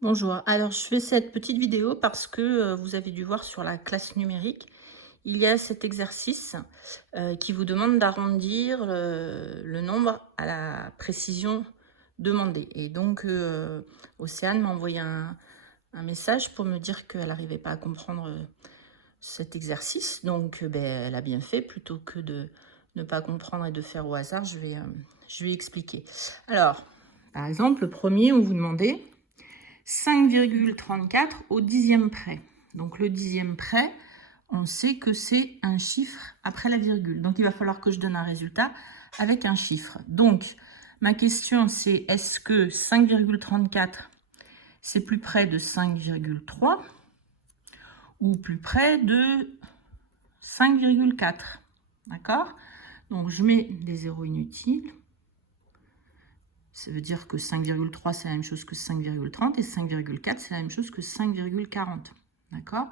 Bonjour, alors je fais cette petite vidéo parce que vous avez dû voir sur la classe numérique, il y a cet exercice qui vous demande d'arrondir le nombre à la précision demandée. Et donc, Océane m'a envoyé un message pour me dire qu'elle n'arrivait pas à comprendre cet exercice. Donc, ben, elle a bien fait, plutôt que de ne pas comprendre et de faire au hasard, je vais expliquer. Alors, par exemple, le premier, on vous demandait 5,34 au dixième près. Donc le dixième près, on sait que c'est un chiffre après la virgule. Donc il va falloir que je donne un résultat avec un chiffre. Donc ma question c'est, est-ce que 5,34 c'est plus près de 5,3 ou plus près de 5,4? D'accord? Donc je mets des zéros inutiles. Ça veut dire que 5,3 c'est la même chose que 5,30 et 5,4 c'est la même chose que 5,40. D'accord?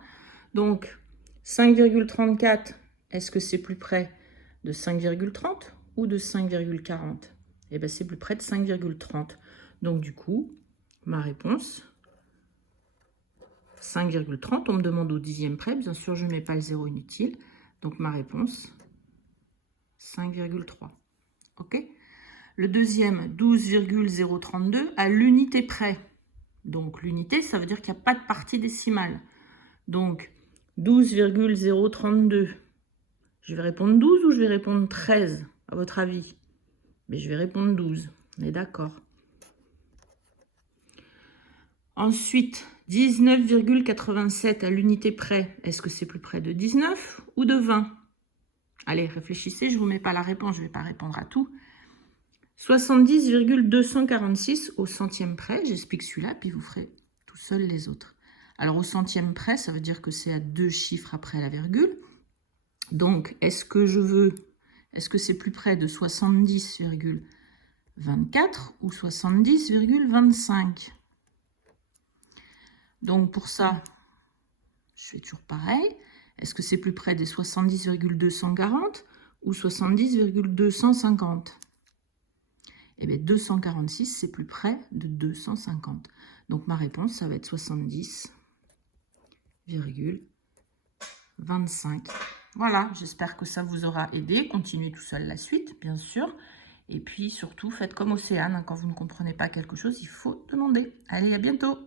Donc 5,34, est-ce que c'est plus près de 5,30 ou de 5,40? Eh bien c'est plus près de 5,30. Donc du coup, ma réponse, 5,30, on me demande au dixième près, bien sûr je ne mets pas le zéro inutile. Donc ma réponse, 5,3. Ok? Le deuxième, 12,032 à l'unité près. Donc l'unité, ça veut dire qu'il n'y a pas de partie décimale. Donc 12,032. Je vais répondre 12 ou je vais répondre 13, à votre avis? Mais je vais répondre 12. On est d'accord. Ensuite, 19,87 à l'unité près. Est-ce que c'est plus près de 19 ou de 20? Allez, réfléchissez, je ne vous mets pas la réponse, je ne vais pas répondre à tout. 70,246 au centième près. J'explique celui-là, puis vous ferez tout seul les autres. Alors, au centième près, ça veut dire que c'est à deux chiffres après la virgule. Donc, est-ce que c'est plus près de 70,24 ou 70,25? Donc, pour ça, je fais toujours pareil. Est-ce que c'est plus près des 70,240 ou 70,250? Eh bien, 246, c'est plus près de 250. Donc, ma réponse, ça va être 70,25. Voilà, j'espère que ça vous aura aidé. Continuez tout seul la suite, bien sûr. Et puis, surtout, faites comme Océane. Quand vous ne comprenez pas quelque chose, il faut demander. Allez, à bientôt!